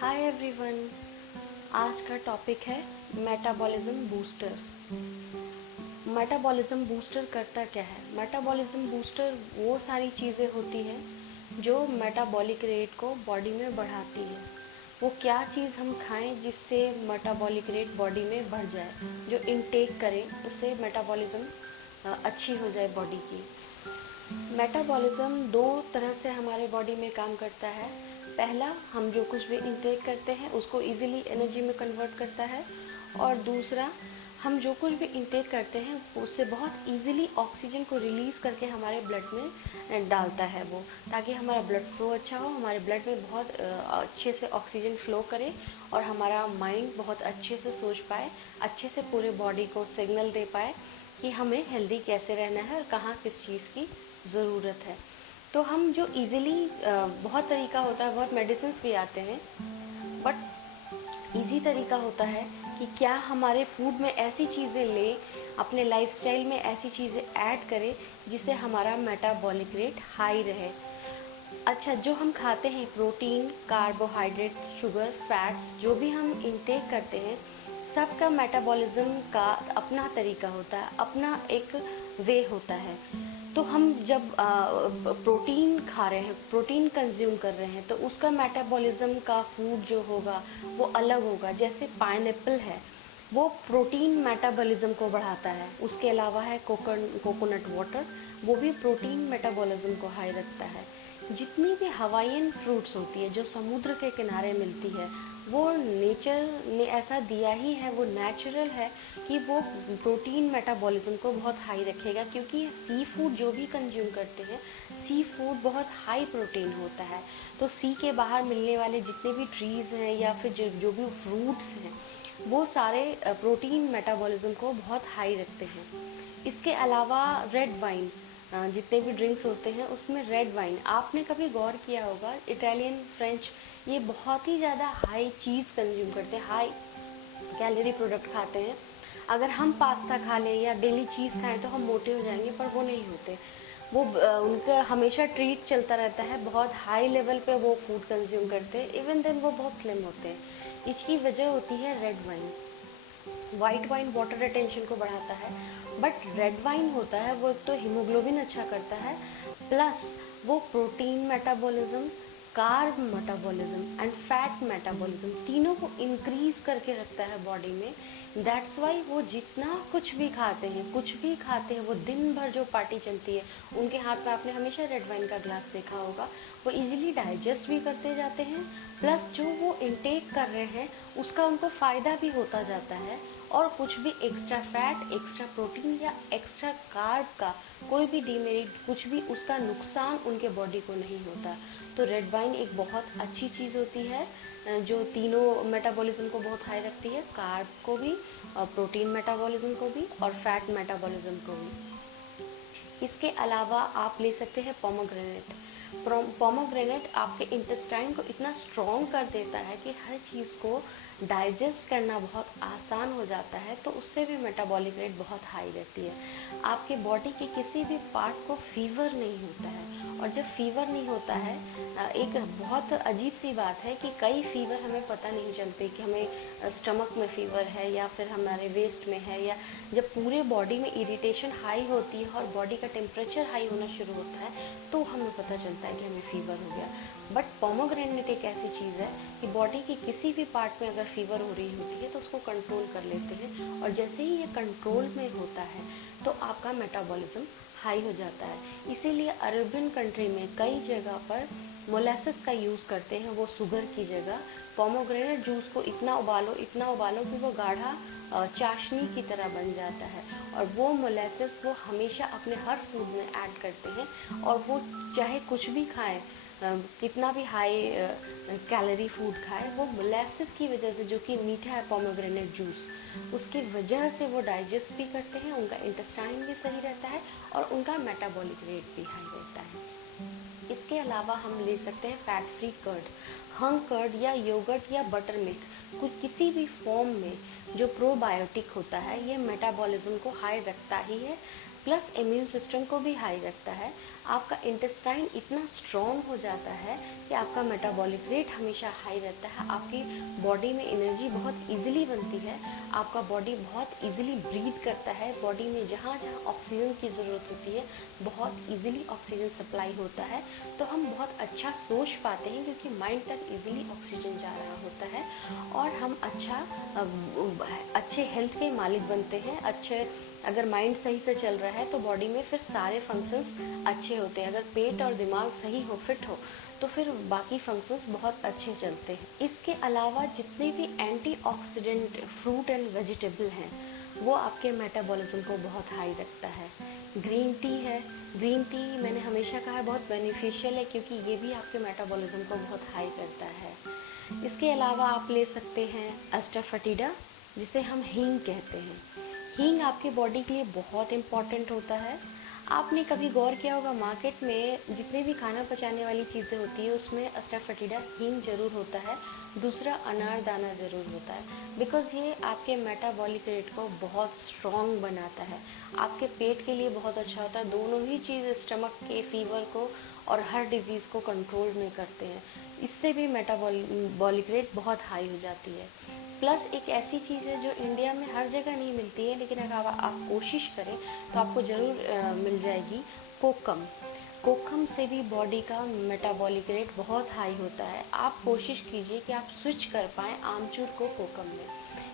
Hi everyone. आज का topic है मेटाबॉलिज्म बूस्टर। मेटाबॉलिज्म बूस्टर करता क्या है? मेटाबॉलिज्म बूस्टर वो सारी चीज़ें होती हैं जो मेटाबॉलिक रेट को बॉडी में बढ़ाती है। वो क्या चीज़ हम खाएं जिससे मेटाबॉलिक रेट बॉडी में बढ़ जाए, जो इनटेक करें उससे मेटाबॉलिज्म अच्छी हो जाए बॉडी की। मेटाबॉलिज्म दो तरह से हमारे बॉडी में काम करता है। पहला, हम जो कुछ भी इंटेक करते हैं उसको इजीली एनर्जी में कन्वर्ट करता है, और दूसरा, हम जो कुछ भी इंटेक करते हैं उससे बहुत इजीली ऑक्सीजन को रिलीज़ करके हमारे ब्लड में डालता है वो, ताकि हमारा ब्लड फ्लो अच्छा हो, हमारे ब्लड में बहुत अच्छे से ऑक्सीजन फ्लो करे और हमारा माइंड बहुत अच्छे से सोच पाए, अच्छे से पूरे बॉडी को सिग्नल दे पाए कि हमें हेल्दी कैसे रहना है और कहाँ किस चीज़ की ज़रूरत है। तो हम जो इजीली बहुत तरीका होता है, बहुत मेडिसिन भी आते हैं, बट इजी तरीका होता है कि क्या हमारे फूड में ऐसी चीज़ें लें, अपने लाइफस्टाइल में ऐसी चीज़ें ऐड करें जिससे हमारा मेटाबॉलिक रेट हाई रहे। अच्छा, जो हम खाते हैं प्रोटीन, कार्बोहाइड्रेट, शुगर, फैट्स, जो भी हम इंटेक करते हैं, सबका मेटाबॉलिज्म का अपना तरीका होता है, अपना एक वे होता है। तो हम जब प्रोटीन खा रहे हैं, प्रोटीन कंज्यूम कर रहे हैं, तो उसका मेटाबॉलिज्म का फूड जो होगा वो अलग होगा। जैसे पाइनएप्पल है, वो प्रोटीन मेटाबॉलिज्म को बढ़ाता है। उसके अलावा है कोकोनट वाटर, वो भी प्रोटीन मेटाबॉलिज्म को हाई रखता है। जितनी भी हवाईयन फ्रूट्स होती है जो समुद्र के किनारे मिलती है, वो नेचर ने ऐसा दिया ही है, वो नेचुरल है कि वो प्रोटीन मेटाबॉलिज्म को बहुत हाई रखेगा, क्योंकि सी फूड जो भी कंज्यूम करते हैं, सी फूड बहुत हाई प्रोटीन होता है। तो सी के बाहर मिलने वाले जितने भी ट्रीज़ हैं या फिर जो भी फ्रूट्स हैं, वो सारे प्रोटीन मेटाबॉलिज्म को बहुत हाई रखते हैं। इसके अलावा रेड वाइन, जितने भी ड्रिंक्स होते हैं उसमें रेड वाइन, आपने कभी गौर किया होगा, इटालियन, फ्रेंच, ये बहुत ही ज़्यादा हाई चीज़ कंज्यूम करते हैं, हाई कैलोरी प्रोडक्ट खाते हैं। अगर हम पास्ता खा लें या डेली चीज़ खाएं तो हम मोटे हो जाएंगे, पर वो नहीं होते। वो उनका हमेशा ट्रीट चलता रहता है, बहुत हाई लेवल पे वो फूड कंज्यूम करते हैं, इवन देन वो बहुत स्लिम होते हैं। इसकी वजह होती है red wine. White wine water retention को बढ़ाता है, बट रेड वाइन होता है वो तो हीमोग्लोबिन अच्छा करता है, प्लस वो protein metabolism, carb metabolism and fat metabolism तीनों को इंक्रीज करके रखता है बॉडी में। दैट्स वाई वो जितना कुछ भी खाते हैं, कुछ भी खाते हैं, वो दिन भर जो पार्टी चलती है, उनके हाथ में आपने हमेशा रेड वाइन का ग्लास देखा होगा। वो इजीली डाइजेस्ट भी करते जाते हैं, प्लस जो वो इनटेक कर रहे हैं उसका उनको फ़ायदा भी होता जाता है, और कुछ भी एक्स्ट्रा फैट, एक्स्ट्रा प्रोटीन या एक्स्ट्रा कार्ब का कोई भी डिमेरिट, कुछ भी उसका नुकसान उनके बॉडी को नहीं होता। तो रेड वाइन एक बहुत अच्छी चीज़ होती है जो तीनों मेटाबॉलिज्म को बहुत हाई रखती है, कार्ब को भी, और प्रोटीन मेटाबॉलिज्म को भी, और फैट मेटाबॉलिज्म को भी। इसके अलावा आप ले सकते हैं पोमोग्रेनेट। पोमोग्रेनेट आपके इंटेस्टाइन को इतना स्ट्रॉन्ग कर देता है कि हर चीज़ को डाइजेस्ट करना बहुत आसान हो जाता है, तो उससे भी मेटाबॉलिक रेट बहुत हाई रहती है। आपके बॉडी के किसी भी पार्ट को फीवर नहीं होता है, और जब फीवर नहीं होता है, एक बहुत अजीब सी बात है कि कई फीवर हमें पता नहीं चलते कि हमें स्टमक में फीवर है या फिर हमारे वेस्ट में है, या जब पूरे बॉडी में इरिटेशन हाई होती है और बॉडी का टेम्परेचर हाई होना शुरू होता है, तो हमें पता चलता है कि हमें फीवर हो गया। बट पोमोग्रेनेट एक ऐसी चीज़ है कि बॉडी के किसी भी पार्ट में अगर फीवर हो रही होती है तो उसको कंट्रोल कर लेते हैं, और जैसे ही ये कंट्रोल में होता है तो आपका मेटाबॉलिज्म हाई हो जाता है। इसीलिए अरेबियन कंट्री में कई जगह पर मोलेसिस का यूज़ करते हैं, वो शुगर की जगह। पोमोग्रेनेट जूस को इतना उबालो, इतना उबालो कि वो गाढ़ा चाशनी की तरह बन जाता है, और वो मोलेसिस वो हमेशा अपने हर फूड में ऐड करते हैं, और वो चाहे कुछ भी खाएं, कितना भी हाई कैलोरी फूड खाए, वो मोलेसिस की वजह से, जो कि मीठा है पोमोग्रेनेट जूस, उसकी वजह से वो डाइजेस्ट भी करते हैं, उनका इंटेस्टाइन भी सही रहता है और उनका मेटाबॉलिक रेट भी हाई रहता है। इसके अलावा हम ले सकते हैं fat free curd, hung curd या योगर्ट या बटर मिल्क, कुछ किसी भी फॉर्म में जो प्रोबायोटिक होता है, ये मेटाबॉलिज्म को हाई रखता ही है, प्लस इम्यून सिस्टम को भी हाई रखता है। आपका इंटेस्टाइन इतना स्ट्रॉन्ग हो जाता है कि आपका मेटाबॉलिक रेट हमेशा हाई रहता है, आपकी बॉडी में एनर्जी बहुत इजीली बनती है, आपका बॉडी बहुत इजीली ब्रीथ करता है, बॉडी में जहाँ जहाँ ऑक्सीजन की ज़रूरत होती है बहुत इजीली ऑक्सीजन सप्लाई होता है, तो हम बहुत अच्छा सोच पाते हैं क्योंकि माइंड तक इजीली ऑक्सीजन जा रहा होता है और हम अच्छे हेल्थ के मालिक बनते हैं। अच्छे अगर माइंड सही से चल रहा है तो बॉडी में फिर सारे फंक्शंस अच्छे होते हैं। अगर पेट और दिमाग सही हो, फिट हो, तो फिर बाकी फंक्शंस बहुत अच्छे चलते हैं। इसके अलावा जितने भी एंटीऑक्सीडेंट फ्रूट एंड वेजिटेबल हैं वो आपके मेटाबॉलिज्म को बहुत हाई रखता है। ग्रीन टी है, ग्रीन टी मैंने हमेशा कहा है बहुत बेनिफिशियल है क्योंकि ये भी आपके मेटाबॉलिज्म को बहुत हाई करता है। इसके अलावा आप ले सकते हैं एस्टाफेटिडा, जिसे हम हींग कहते हैं। हींग आपकी बॉडी के लिए बहुत इम्पॉर्टेंट होता है। आपने कभी गौर किया होगा मार्केट में जितने भी खाना पचाने वाली चीज़ें होती है उसमें एस्टाफेटिडा हींग ज़रूर होता है, दूसरा अनारदाना ज़रूर होता है, बिकॉज़ ये आपके मेटाबॉलिक रेट को बहुत स्ट्रॉन्ग बनाता है, आपके पेट के लिए बहुत अच्छा होता है। दोनों ही चीज़ स्टमक के फीवर को और हर डिज़ीज़ को कंट्रोल में करते हैं। इससे भी मेटाबॉलिक रेट बहुत हाई हो जाती है। प्लस एक ऐसी चीज़ है जो इंडिया में हर जगह नहीं मिलती है, लेकिन अगर आप कोशिश करें तो आपको ज़रूर मिल जाएगी, कोकम। कोकम से भी बॉडी का मेटाबॉलिक रेट बहुत हाई होता है। आप कोशिश कीजिए कि आप स्विच कर पाएँ आमचूर को कोकम में,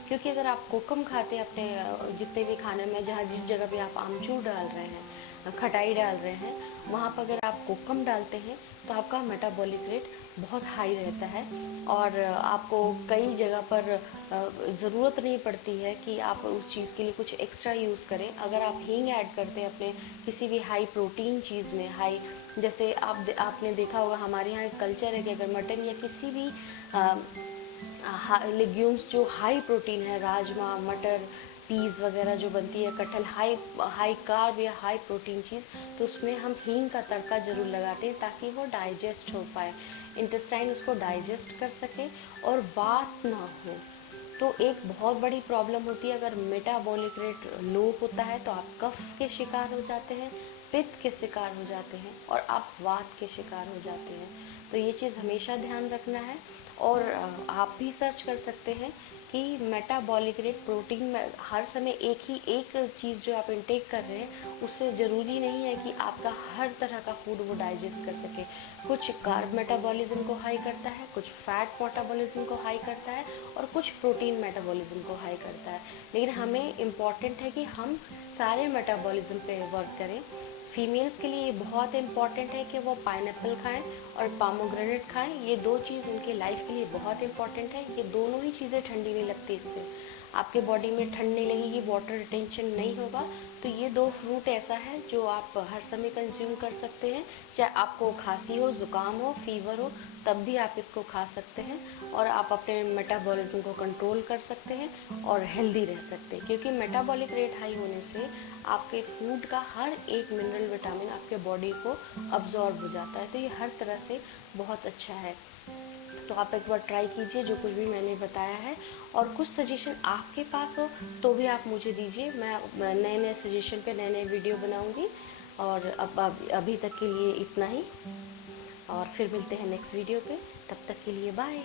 क्योंकि अगर आप कोकम खाते हैं अपने जितने भी खाने में, जहाँ जिस जगह पे आप आमचूर डाल रहे हैं, खटाई डाल रहे हैं, वहाँ पर अगर आप कोकम डालते हैं तो आपका मेटाबॉलिक रेट बहुत हाई रहता है और आपको कई जगह पर ज़रूरत नहीं पड़ती है कि आप उस चीज़ के लिए कुछ एक्स्ट्रा यूज़ करें। अगर आप हींग ऐड करते हैं अपने किसी भी हाई प्रोटीन चीज़ में, जैसे आपने देखा होगा हमारे यहाँ एक कल्चर है कि अगर मटन या किसी भी लेग्यूम्स जो हाई प्रोटीन है, राजमा, मटर, पीस वगैरह जो बनती है, कटहल, हाई कार्ब या हाई प्रोटीन चीज़, तो उसमें हम हींग का तड़का ज़रूर लगाते हैं ताकि वो डाइजेस्ट हो पाए, इंटेस्टाइन उसको डाइजेस्ट कर सके और वात ना हो। तो एक बहुत बड़ी प्रॉब्लम होती है, अगर मेटाबॉलिक रेट लो होता है तो आप कफ के शिकार हो जाते हैं, पित्त के शिकार हो जाते हैं और आप वात के शिकार हो जाते हैं। तो ये चीज़ हमेशा ध्यान रखना है। और आप भी सर्च कर सकते हैं कि मेटाबॉलिक रेट प्रोटीन में हर समय एक चीज़ जो आप इनटेक कर रहे हैं उससे ज़रूरी नहीं है कि आपका हर तरह का फूड वो डाइजेस्ट कर सके। कुछ कार्ब मेटाबॉलिज्म को हाई करता है, कुछ फैट मेटाबॉलिज्म को हाई करता है और कुछ प्रोटीन मेटाबॉलिज्म को हाई करता है। लेकिन हमें इम्पॉर्टेंट है कि हम सारे मेटाबॉलिज्म पे वर्क करें। फीमेल्स के लिए ये बहुत इम्पॉर्टेंट है कि वो पाइनएप्पल खाएं और पोमेग्रेनेट खाएं। ये दो चीज़ उनकी लाइफ के लिए बहुत इम्पॉर्टेंट है। ये दोनों ही चीज़ें ठंडी नहीं लगती, इससे आपके बॉडी में ठंड नहीं लगेगी, वाटर रिटेंशन नहीं होगा। तो ये दो फ्रूट ऐसा है जो आप हर समय कंज्यूम कर सकते हैं, चाहे आपको खांसी हो, ज़ुकाम हो, फीवर हो, तब भी आप इसको खा सकते हैं और आप अपने मेटाबॉलिज्म को कंट्रोल कर सकते हैं और हेल्दी रह सकते हैं। क्योंकि मेटाबॉलिक रेट हाई होने से आपके फूड का हर एक मिनरल, विटामिन आपके बॉडी को अब्जॉर्ब हो जाता है, तो ये हर तरह से बहुत अच्छा है। तो आप एक बार ट्राई कीजिए जो कुछ भी मैंने बताया है, और कुछ सजेशन आपके पास हो तो भी आप मुझे दीजिए। मैं नए नए सजेशन पे नए नए वीडियो बनाऊंगी। और अब अभी तक के लिए इतना ही, और फिर मिलते हैं नेक्स्ट वीडियो पे। तब तक के लिए बाय।